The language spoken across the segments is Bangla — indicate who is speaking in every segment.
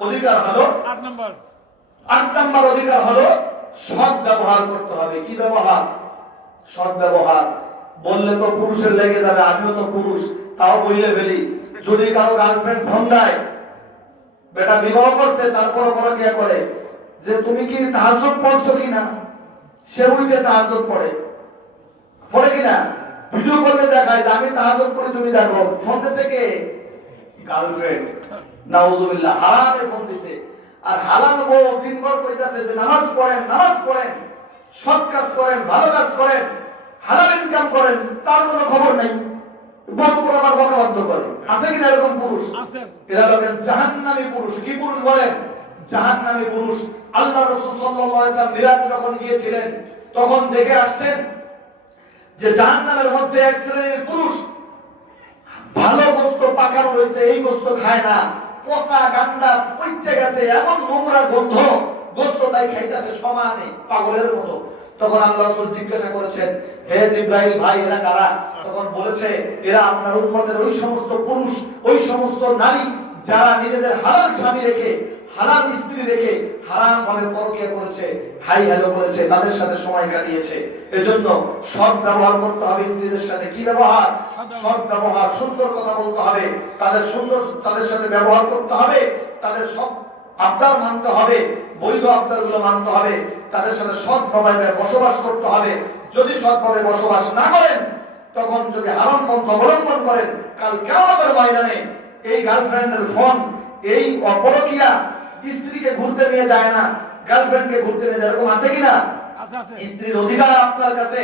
Speaker 1: অধিকার হলো
Speaker 2: আট নম্বর।
Speaker 1: আট নাম্বার অধিকার হলো সৎ ব্যবহার করতে হবে। কি ব্যবহার? সৎ ব্যবহার। বললে তো পুরুষের লেগে যাবে আমিও তো পুরুষ তাও বললে ফেলি। যদি কারও গার্লফ্রেন্ড ফোন দেয় বেটা বিবাহ করছে তারপর বড় কে করে? যে তুমি কি তাহাজ্জুদ পড়ছো কিনা? সে উঠে তাহাজ্জুদ পড়ে। পড়ে কিনা? ভিডিও করলে দেখায় আমি তাহাজ্জুদ পড়ি তুমি দেখো। দিছে কে? গার্লফ্রেন্ড নাউজুবিল্লাহ হারামে ফোন দিছে। আর হালাল বউ দিনভর কইতাছে যে নামাজ পড়েন নামাজ পড়েন সৎ কাজ করেন ভালো কাজ করেন হালাল ইনকাম করেন তার কোনো খবর নাই। আবার বকাবদ্ধ করে। আছে কিনা এরকম পুরুষ? এরা হলেন জাহান্নামী পুরুষ। কি পুরুষ বলেন? জাহান্নামী পুরুষ। আল্লাহ রাসূল সাল্লাল্লাহু আলাইহি মিরাজে যখন গিয়েছিলেন তখন দেখে আসছেন যে জাহান্নামের মধ্যে এক শ্রেণির পুরুষ ভালো পাকানো রয়েছে, এই গোস্ত খায় না। পচা গান্ডা পইচে গেছে, এমন নোংরা গন্ধ, গোস্ত তাই খাইতেছে সমানে, পাগলের মতো। তখন আল্লাহ রাসূল জিজ্ঞাসা করেছেন, হে জিব্রাইল ভাই, এরা কারা? তখন বলেছে, এরা আপনার উম্মতের ওই সমস্ত পুরুষ, ওই সমস্ত নারী, যারা নিজেদের হালাল স্বামী রেখে হালাল স্ত্রী রেখে হারাম ভাবে পরকিয়া করেছে হাই হ্যালো করেছে তাদের সাথে সময় কাটিয়েছে। এজন্য সৎ ব্যবহার করতে হবে স্ত্রীদের সাথে। কি ব্যবহার? সৎ ব্যবহার। সুন্দর কথা বলতে হবে। তাদের সুন্দর তাদের সাথে ব্যবহার করতে হবে। তাদের সব আবদার মানতে হবে বৈধ আবদারগুলো মানতে হবে। তাদের সাথে সৎ সৎভাবে বসবাস করতে হবে। যদি সৎভাবে বসবাস না করেন তখন যদি হারাম পন্থ অবলম্বন করেন কাল কেমন ময়দানে এই গার্লফ্রেন্ডের ফোন এই অপরকিয়া স্ত্রীকে ঘুরতে নিয়ে যায় না গার্লফ্রেন্ডকে ঘুরতে নিয়ে যায় এরকম আছে কিনা? স্ত্রীর অধিকার আপনার কাছে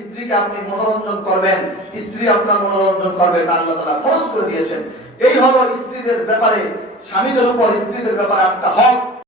Speaker 1: স্ত্রীকে আপনি মনোরঞ্জন করবেন স্ত্রী আপনার মনোরঞ্জন করবে তা আল্লাহ তালা ফরজ করে দিয়েছেন। এই হলো স্ত্রীদের ব্যাপারে স্বামীদের উপর স্ত্রীদের ব্যাপারে আপনার হক।